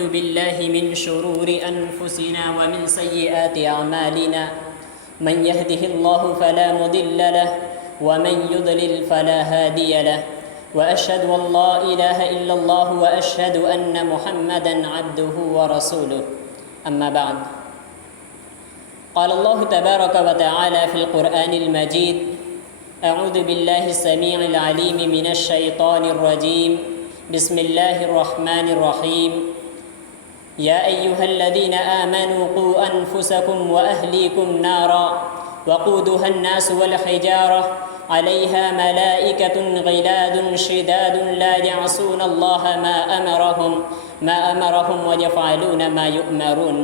ونعوذ بالله من شرور أنفسنا ومن سيئات أعمالنا من يهده الله فلا مضل له ومن يضلل فلا هادي له وأشهد أن لا إله إلا الله وأشهد أن محمدا عبده ورسوله أما بعد قال الله تبارك وتعالى في القرآن المجيد أعوذ بالله السميع العليم من الشيطان الرجيم بسم الله الرحمن الرحيم يا أيها الذين آمنوا قوا أنفسكم وأهليكم نارا وقودها الناس والحجارة عليها ملائكة غلاد شداد لا يعصون الله ما أمرهم ويفعلون ما يؤمرون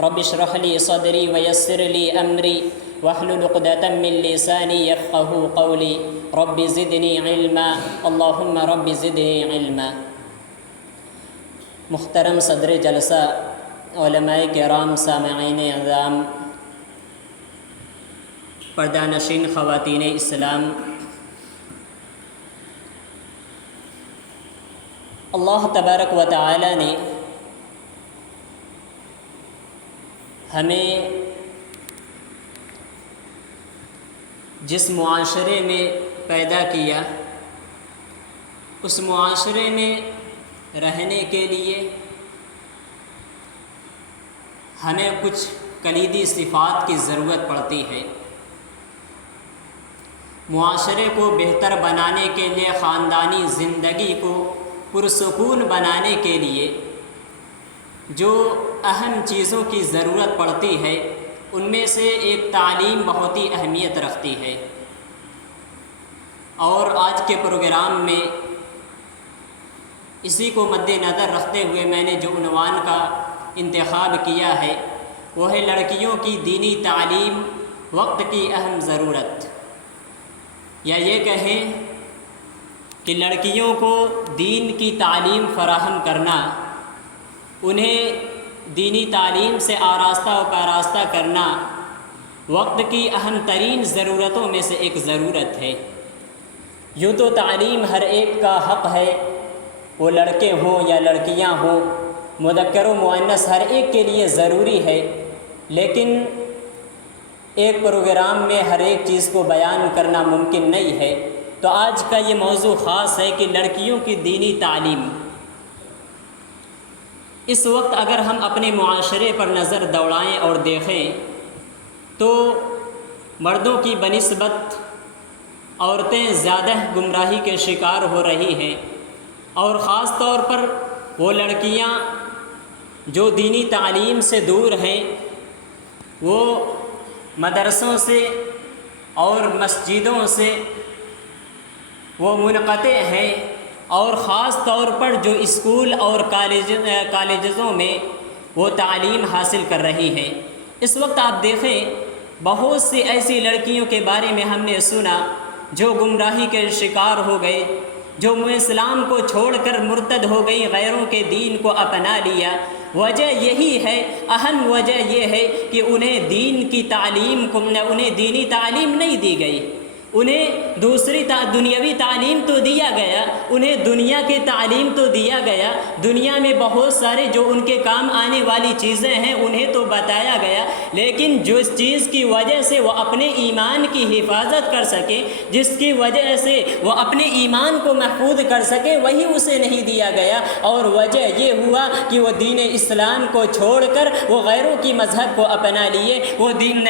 رب اشرح لي صدري ويسر لي أمري واحلل عقدة من لساني يفقهوا قولي رب زدني علما اللهم رب زدني علما۔ محترم صدر جلسہ، علماء کرام، سامعین اعظام، پردہ نشین خواتین اسلام، اللہ تبارک و تعالی نے ہمیں جس معاشرے میں پیدا کیا، اس معاشرے میں رہنے کے لیے ہمیں کچھ کلیدی صفات کی ضرورت پڑتی ہے۔ معاشرے کو بہتر بنانے کے لیے، خاندانی زندگی کو پرسکون بنانے کے لیے جو اہم چیزوں کی ضرورت پڑتی ہے، ان میں سے ایک تعلیم بہت ہی اہمیت رکھتی ہے۔ اور آج کے پروگرام میں اسی کو مد نظر رکھتے ہوئے میں نے جو عنوان کا انتخاب کیا ہے وہ ہے لڑکیوں کی دینی تعلیم، وقت کی اہم ضرورت، یا یہ کہیں کہ لڑکیوں کو دین کی تعلیم فراہم کرنا، انہیں دینی تعلیم سے آراستہ و کاراستہ کرنا وقت کی اہم ترین ضرورتوں میں سے ایک ضرورت ہے۔ یوں تو تعلیم ہر ایک کا حق ہے، وہ لڑکے ہوں یا لڑکیاں ہوں، مذکر و مؤنث ہر ایک کے لیے ضروری ہے، لیکن ایک پروگرام میں ہر ایک چیز کو بیان کرنا ممکن نہیں ہے، تو آج کا یہ موضوع خاص ہے کہ لڑکیوں کی دینی تعلیم۔ اس وقت اگر ہم اپنے معاشرے پر نظر دوڑائیں اور دیکھیں تو مردوں کی بنسبت عورتیں زیادہ گمراہی کے شکار ہو رہی ہیں، اور خاص طور پر وہ لڑکیاں جو دینی تعلیم سے دور ہیں، وہ مدرسوں سے اور مسجدوں سے وہ منقطع ہیں، اور خاص طور پر جو اسکول اور کالجزوں میں وہ تعلیم حاصل کر رہی ہیں۔ اس وقت آپ دیکھیں بہت سی ایسی لڑکیوں کے بارے میں ہم نے سنا جو گمراہی کے شکار ہو گئے، جو اسلام کو چھوڑ کر مرتد ہو گئی، غیروں کے دین کو اپنا لیا۔ وجہ یہی ہے، اہم وجہ یہ ہے کہ انہیں دینی تعلیم نہیں دی گئی، انہیں دوسری دنیاوی تعلیم تو دیا گیا، انہیں دنیا کی تعلیم تو دیا گیا، دنیا میں بہت سارے جو ان کے کام آنے والی چیزیں ہیں انہیں تو بتایا گیا، لیکن جس چیز کی وجہ سے وہ اپنے ایمان کی حفاظت کر سکے، جس کی وجہ سے وہ اپنے ایمان کو محفوظ کر سکے، وہی اسے نہیں دیا گیا۔ اور وجہ یہ ہوا کہ وہ دین اسلام کو چھوڑ کر وہ غیروں کی مذہب کو اپنا لیے، وہ دین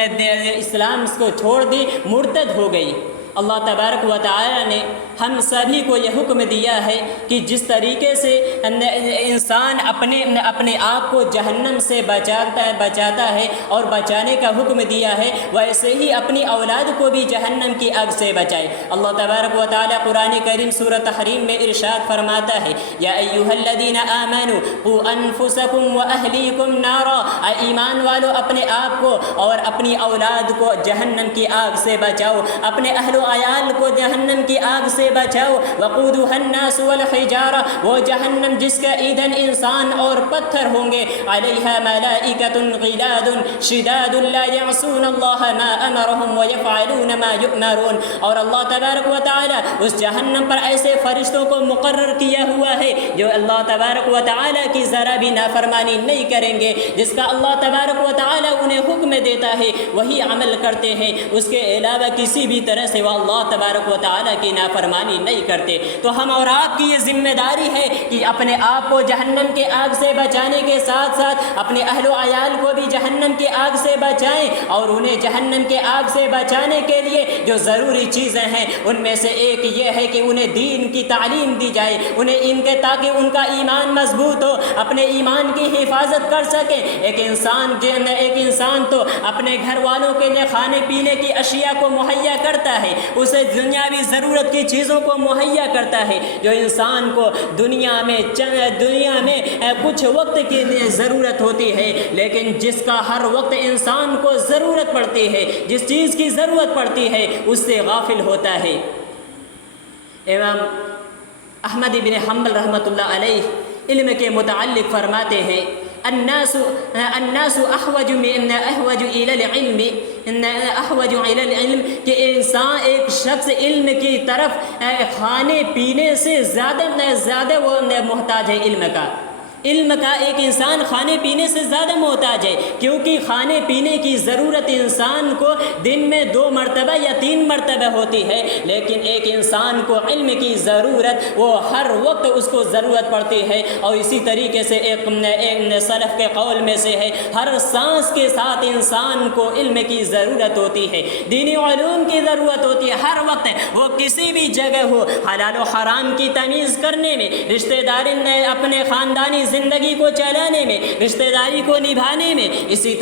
اسلام کو چھوڑ دی، مرتد ہو گئی۔ اللہ تبارک و تعالی نے ہم سبھی کو یہ حکم دیا ہے کہ جس طریقے سے انسان اپنے آپ کو جہنم سے بچاتا ہے اور بچانے کا حکم دیا ہے، ویسے ہی اپنی اولاد کو بھی جہنم کی آگ سے بچائے۔ اللہ تبارک و تعالی قرآن کریم سورۃ تحریم میں ارشاد فرماتا ہے، یا ایھا الذین آمنوا قوا انفسکم واہلیکم نارا، اے ایمان والو اپنے آپ کو اور اپنی اولاد کو جہنم کی آگ سے بچاؤ، اپنے اہل و و عیال کو جہنم کی آگ سے بچاؤ. وقودها الناس والحجارہ، وہ جہنم جس کا ایندھن انسان اور پتھر ہوں گے. علیہا ملائکۃ غلاد شداد لا یعصون اللہ ما امرهم ویفعلون ما یؤمرون. اور اللہ تبارک و تعالی اس جہنم پر ایسے فرشتوں کو مقرر کیا ہوا ہے جو اللہ تبارک و تعالی کی ذرا بھی نافرمانی نہیں کریں گے. جس کا اللہ تبارک و تعالی انہیں حکم دیتا ہے وہی عمل کرتے ہیں، اس کے علاوہ کسی بھی طرح سے وہ اللہ تبارک و تعالی کی نافرمانی نہیں کرتے. تو ہم اور آپ کی یہ ذمہ داری ہے کہ اپنے آپ کو جہنم کے آگ سے بچانے کے ساتھ ساتھ اپنے اہل و عیال کو بھی جہنم کی آگ سے بچائیں. اور انہیں جہنم کے آگ سے بچانے کے لیے جو ضروری چیزیں ہیں ان میں سے ایک یہ ہے کہ انہیں دین کی تعلیم دی جائے، انہیں ان کے تاکہ ان کا ایمان مضبوط ہو، اپنے ایمان کی حفاظت کر سکیں. ایک انسان تو اپنے گھر والوں کے لیے کھانے پینے کی اشیاء کو مہیا کرتا ہے، اسے دنیاوی ضرورت کی چیزوں کو مہیا کرتا ہے. جو انسان کو دنیا میں کچھ وقت کی ضرورت ہوتی ہے، لیکن جس کا ہر وقت انسان کو ضرورت پڑتی ہے، جس چیز کی ضرورت پڑتی ہے اس سے غافل ہوتا ہے. امام احمد بن حنبل رحمۃ اللہ علیہ علم کے متعلق فرماتے ہیں الناس احوج الى العلم کہ ایک شخص علم کی طرف کھانے پینے سے زیادہ وہ محتاج ہے. علم کا ایک انسان کھانے پینے سے زیادہ محتاج ہے، کیونکہ کھانے پینے کی ضرورت انسان کو دن میں 2 مرتبہ یا 3 مرتبہ ہوتی ہے، لیکن ایک انسان کو علم کی ضرورت وہ ہر وقت اس کو ضرورت پڑتی ہے. اور اسی طریقے سے ایک سلف کے قول میں سے ہے ہر سانس کے ساتھ انسان کو علم کی ضرورت ہوتی ہے، دینی علوم کی ضرورت ہوتی ہے. ہر وقت وہ کسی بھی جگہ ہو، حلال و حرام کی تمیز کرنے میں، رشتہ داری اپنے خاندانی زندگی کو چلانے میں، رشتہ داری کو نبھانے میں، اسی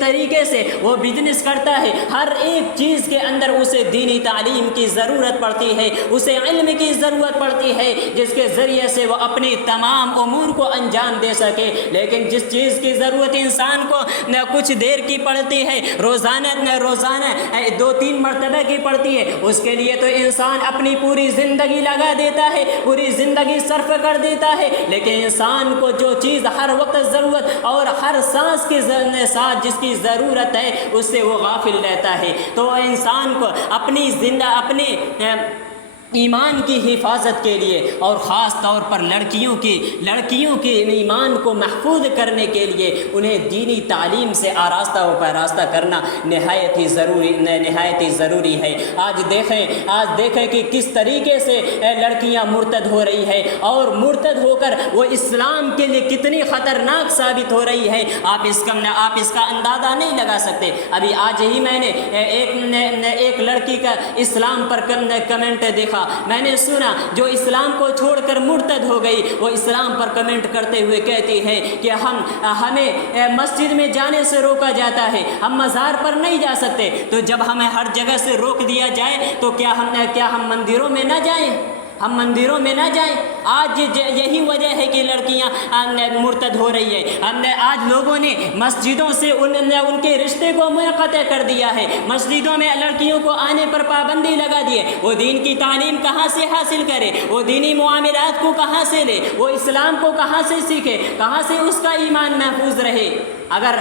طریقے سے وہ بزنس کرتا ہے. ہر ایک چیز کے اندر اسے دینی تعلیم کی ضرورت پڑتی ہے، اسے علم کی ضرورت پڑتی ہے جس کے ذریعے سے وہ اپنی تمام امور کو انجام دے سکے. لیکن جس چیز کی ضرورت انسان کو کچھ دیر کی پڑتی ہے، روزانہ 2-3 مرتبہ کی پڑتی ہے، اس کے لیے تو انسان اپنی پوری زندگی لگا دیتا ہے، پوری زندگی صرف کر دیتا ہے. لیکن انسان کو جو چیز ہر وقت ضرورت اور ہر سانس کے ساتھ جس کی ضرورت ہے اس سے وہ غافل رہتا ہے. تو انسان کو اپنے ایمان کی حفاظت کے لیے اور خاص طور پر لڑکیوں کے ایمان کو محفوظ کرنے کے لیے انہیں دینی تعلیم سے آراستہ و پیراستہ کرنا نہایت ہی ضروری ہے. آج دیکھیں کہ کس طریقے سے لڑکیاں مرتد ہو رہی ہے اور مرتد ہو کر وہ اسلام کے لیے کتنی خطرناک ثابت ہو رہی ہے. آپ اس کا اندازہ نہیں لگا سکتے. ابھی آج ہی میں نے ایک لڑکی کا اسلام پر کمنٹ دیکھا، میں نے سنا جو اسلام کو چھوڑ کر مرتد ہو گئی، وہ اسلام پر کمنٹ کرتے ہوئے کہتی ہے کہ ہمیں مسجد میں جانے سے روکا جاتا ہے، ہم مزار پر نہیں جا سکتے. تو جب ہمیں ہر جگہ سے روک دیا جائے تو کیا ہم مندروں میں نہ جائیں؟ آج یہی وجہ ہے کہ لڑکیاں مرتد ہو رہی ہے. آج لوگوں نے مسجدوں سے ان کے رشتے کو منقطع کر دیا ہے، مسجدوں میں لڑکیوں کو آنے پر پابندی لگا دی ہے. وہ دین کی تعلیم کہاں سے حاصل کرے؟ وہ دینی معاملات کو کہاں سے لے؟ وہ اسلام کو کہاں سے سیکھے؟ کہاں سے اس کا ایمان محفوظ رہے؟ اگر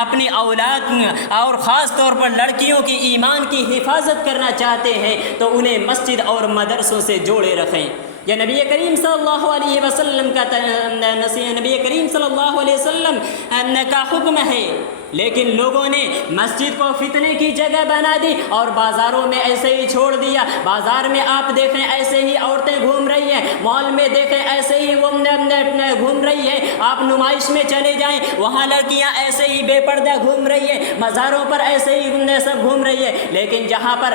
اپنی اولاد اور خاص طور پر لڑکیوں کی ایمان کی حفاظت کرنا چاہتے ہیں تو انہیں مسجد اور مدرسوں سے جوڑے رکھیں. یہ نبی کریم صلی اللہ علیہ وسلم کا حکم ہے. لیکن لوگوں نے مسجد کو فتنے کی جگہ بنا دی اور بازاروں میں ایسے ہی چھوڑ دیا. بازار میں آپ دیکھیں ایسے ہی عورتیں گھوم رہی ہیں، مال میں دیکھیں ایسے ہی وہ گھوم رہی ہے. آپ نمائش میں چلے جائیں وہاں لڑکیاں ایسے ہی بے پردہ گھوم رہی ہیں، مزاروں پر ایسے ہی سب گھوم رہی ہے. لیکن جہاں پر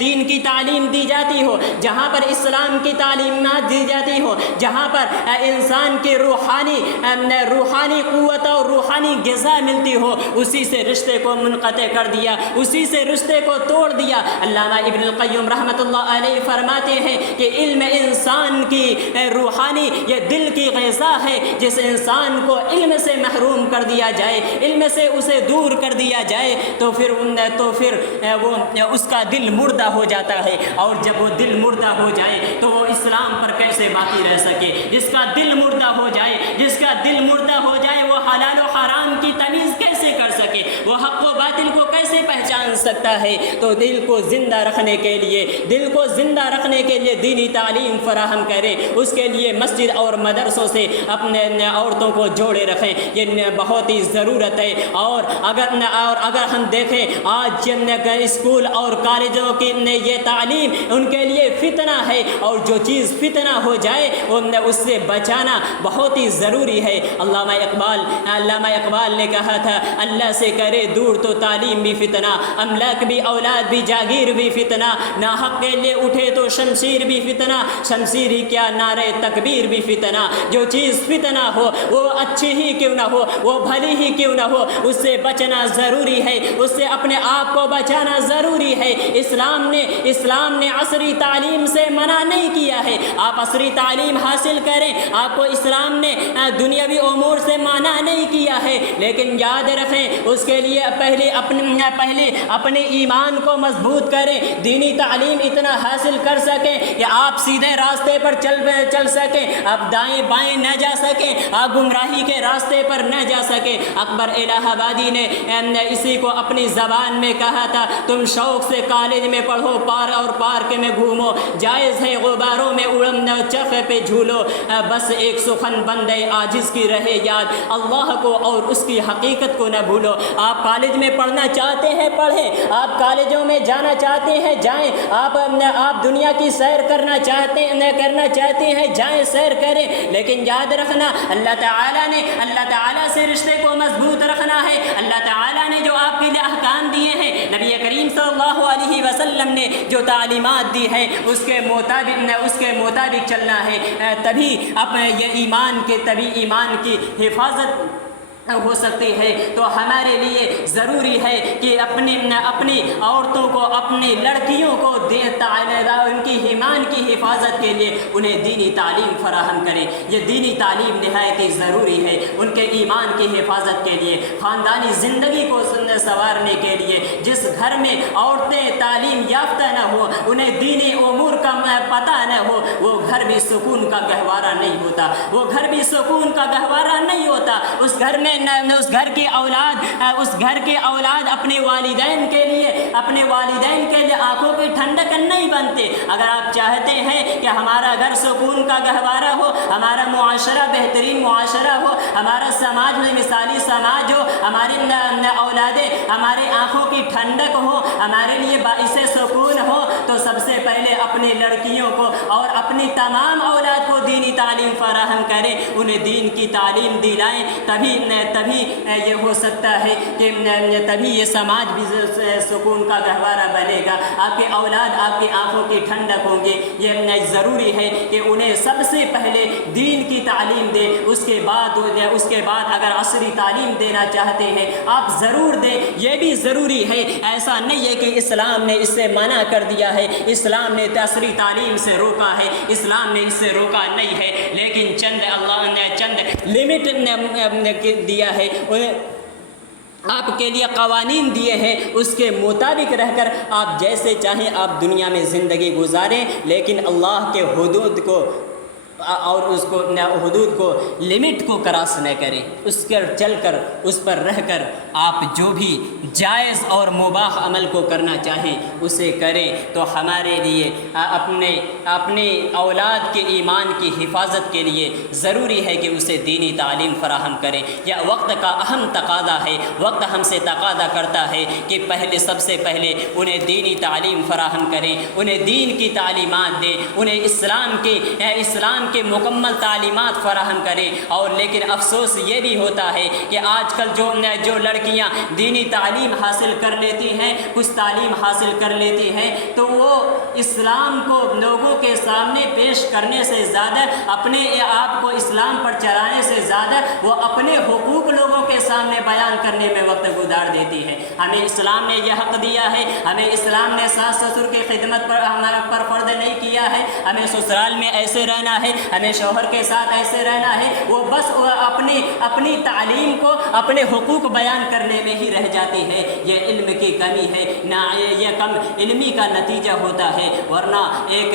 دین کی تعلیم دی جاتی ہو، جہاں پر اسلام کی تعلیمات دی جاتی ہو، جہاں پر انسان کی روحانی قوت اور روحانی غذا ملتی ہو اسی سے رشتے کو منقطع کر دیا، اسی سے رشتے کو توڑ دیا۔ علامہ ابن القیم رحمۃ اللہ علیہ فرماتے ہیں کہ علم انسان کی روحانی یہ دل کی غذا ہے، جس انسان کو علم سے محروم کر دیا جائے، علم سے اسے دور کر دیا جائے تو پھر وہ اس کا دل مردہ ہو جاتا ہے، اور جب وہ دل مردہ ہو جائے تو وہ اسلام پر کیسے باقی رہ سکے؟ جس کا دل مردہ ہو جائے، جس کا دل مردہ ہو جائے وہ حلال و حرام کی تمیز کیسے کر سکے؟ وہ حق و باطل کو کیسے پہچان سکتا ہے؟ تو دل کو زندہ رکھنے کے لیے دینی تعلیم فراہم کرے، اس کے لیے مسجد اور مدرسوں سے اپنے عورتوں کو جوڑے رکھیں، یہ بہت ہی ضرورت ہے۔ اور اگر ہم دیکھیں آج اسکول اور کالجوں کی یہ تعلیم ان کے لیے فتنہ ہے، اور جو چیز فتنہ ہو جائے اس سے بچانا بہت ہی ضروری ہے۔ علامہ اقبال نے کہا تھا اللہ سے کرے دور تو تعلیم بھی فتنہ، املاک بھی اولاد بھی جاگیر بھی فتنہ، ناحق کے لیے اٹھے تو شمشیر بھی فتنہ، شمشیر ہی کیا نعرے تکبیر بھی فتنہ۔ جو چیز فتنہ ہو وہ اچھی ہی کیوں نہ ہو، وہ بھلی ہی کیوں نہ ہو، اس سے بچنا ضروری ہے، اس سے اپنے آپ کو بچانا ضروری ہے۔ اسلام نے عصری تعلیم سے منع نہیں کیا ہے، آپ عصری تعلیم حاصل کریں، آپ کو اسلام نے دنیاوی امور سے منع نہیں کیا ہے، لیکن یاد رکھیں اس کے لیے پہلے اپنے ایمان کو مضبوط کریں، دینی تعلیم اتنا حاصل کر سکیں کہ آپ سیدھے راستے پر چل سکیں، آپ دائیں بائیں نہ جا سکیں، آپ گمراہی کے راستے پر نہ جا سکیں۔ اکبر الہ آبادی نے اسی کو اپنی زبان میں کہا تھا، تم شوق سے کالج میں پڑھو، پارک میں گھومو، جائز ہے غباروں میں اڑنا، چرخ پہ جھولو، بس ایک سخن بندے عاجز کی رہے یاد، اللہ کو اور اس کی حقیقت کو نہ بھولو۔ آپ کالج میں پڑھنا چاہتے ہیں پڑھیں، آپ کالجوں میں جانا چاہتے ہیں جائیں، آپ دنیا کی سیر کرنا چاہتے ہیں جائیں، سیر کریں، لیکن یاد رکھنا اللہ تعالیٰ سے رشتے کو مضبوط رکھنا ہے۔ اللہ تعالیٰ نے جو آپ کے لیے احکام دیے ہیں، نبی کریم صلی اللہ علیہ وسلم نے جو تعلیمات دی ہے اس کے مطابق چلنا ہے، تبھی یہ ایمان کی حفاظت ہو سکتی ہے۔ تو ہمارے لیے ضروری ہے کہ اپنی عورتوں کو، اپنی لڑکیوں کو ان کی ایمان کی حفاظت کے لیے انہیں دینی تعلیم فراہم کریں۔ یہ دینی تعلیم نہایت ہی ضروری ہے ان کے ایمان کی حفاظت کے لیے، خاندانی زندگی کو سنوارنے کے لیے۔ جس گھر میں عورتیں تعلیم یافتہ نہ ہو، انہیں دینی امور کا پتہ نہ ہو، وہ گھر بھی سکون کا گہوارہ نہیں ہوتا، اس گھر کی اولاد اپنے والدین کے لیے آنکھوں کی ٹھنڈک نہیں بنتے۔ اگر آپ چاہتے ہیں کہ ہمارا گھر سکون کا گہوارہ ہو، ہمارا معاشرہ بہترین معاشرہ ہو، ہمارا سماج میں مثالی سماج ہو، ہماری اولادیں ہمارے آنکھوں کی ٹھنڈک ہو، ہمارے لیے باعث سکون ہو، تو سب سے پہلے اپنی لڑکیوں کو اور اپنی تمام اولاد کو دینی تعلیم فراہم کریں، انہیں دین کی تعلیم دلائیں، تبھی یہ ہو سکتا ہے کہ تبھی یہ سماج بھی سکون کا گہوارہ بنے گا، آپ کے اولاد آپ کی آنکھوں کی ٹھنڈک ہوں گے۔ یہ ضروری ہے کہ انہیں سب سے پہلے دین کی تعلیم دیں، اس کے بعد اگر عصری تعلیم دینا چاہتے ہیں آپ ضرور دیں، یہ بھی ضروری ہے۔ ایسا نہیں ہے کہ اسلام نے اس سے منع کر دیا ہے، اسلام نے عصری تعلیم سے روکا ہے، اسلام نے اس سے روکا نہیں ہے، لیکن اللہ نے چند لمٹ دیا ہے، آپ کے لیے قوانین دیے ہیں، اس کے مطابق رہ کر آپ جیسے چاہیں آپ دنیا میں زندگی گزاریں، لیکن اللہ کے حدود کو اور اس کو حدود کو لمٹ کو کراس نہ کریں، اس پر چل کر اس پر رہ کر آپ جو بھی جائز اور مباح عمل کو کرنا چاہیں اسے کریں، تو ہمارے لیے اپنے اولاد کے ایمان کی حفاظت کے لیے ضروری ہے کہ اسے دینی تعلیم فراہم کریں۔ یہ وقت کا اہم تقاضا ہے، وقت ہم سے تقاضا کرتا ہے کہ سب سے پہلے انہیں دینی تعلیم فراہم کریں، انہیں دین کی تعلیمات دیں، انہیں اسلام کے مکمل تعلیمات فراہم کریں۔ اور لیکن افسوس یہ بھی ہوتا ہے کہ آج کل جو لڑکیاں دینی تعلیم حاصل کر لیتی ہیں، کچھ تعلیم حاصل کر لیتی ہیں، تو وہ اسلام کو لوگوں کے سامنے پیش کرنے سے زیادہ اپنے آپ کو اسلام اسلام پر چلانے سے زیادہ وہ اپنے حقوق لوگوں کے سامنے بیان کرنے میں وقت گزار دیتی ہے۔ ہمیں اسلام نے یہ حق دیا ہے، ہمیں اسلام نے ساس سسر کی خدمت پر ہمارے پر فرض نہیں کیا ہے، ہمیں سسرال میں ایسے رہنا ہے، ہمیں شوہر کے ساتھ ایسے رہنا ہے، وہ بس اپنی تعلیم کو اپنے حقوق بیان کرنے میں ہی رہ جاتی ہے۔ یہ علم کی کمی ہے، نہ یہ کم علمی کا نتیجہ ہوتا ہے، ورنہ ایک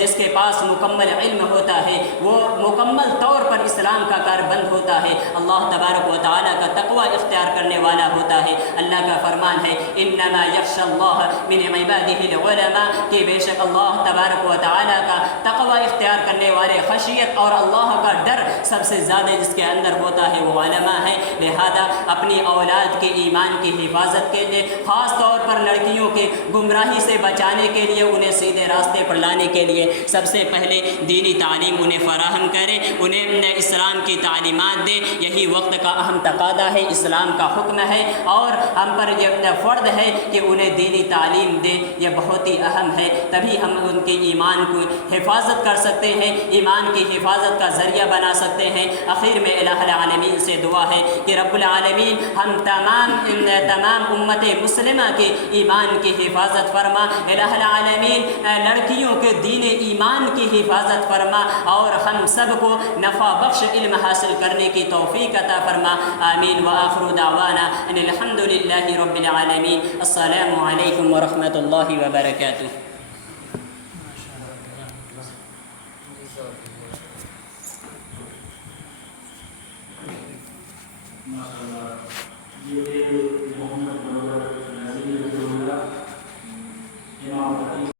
جس کے پاس مکمل علم ہوتا ہے وہ مکمل طور پر اسلام کا کار بند ہوتا ہے، اللہ تبارک و تعالیٰ کا تقوی اختیار کرنے والا ہوتا ہے۔ اللہ کا فرمان ہے انما یخشی اللہ من عبادہ العلماء، کہ بے شک اللہ تبارک و تعالیٰ کا تقوی اختیار کرنے والے، خشیت اور اللہ کا ڈر سب سے زیادہ جس کے اندر ہوتا ہے وہ علماء ہے۔ لہذا اپنی اولاد کے ایمان کی حفاظت کے لیے، خاص طور پر لڑکیوں کے گمراہی سے بچانے کے لیے، انہیں سیدھے راستے پر لانے کے لیے سب سے پہلے دینی تعلیم انہیں فراہم کرے، انہیں اسلام کی تعلیمات دے۔ یہی وقت کا اہم تقاضا ہے، اسلام کا حکم ہے، اور ہم پر یہ فرض ہے کہ انہیں دینی تعلیم دے۔ یہ بہت ہی اہم ہے، تبھی ہم ان کے ایمان کو حفاظت کر سکتے ہیں، ایمان کی حفاظت کا ذریعہ بنا سکتے ہیں۔ آخر میں الہ العالمین سے دعا ہے کہ رب العالمین ہم تمام امت مسلمہ کے ایمان کی حفاظت فرما، الہ العالمین لڑکیوں کے دین ایمان کی حفاظت فرما، اور ہم سب کو نفع بخش علم حاصل کرنے کی توفیق عطا فرما۔ آمین وآخر دعوانا ان الحمد للہ رب العالمین۔ السلام علیکم ورحمۃ اللہ وبرکاتہ۔ یہ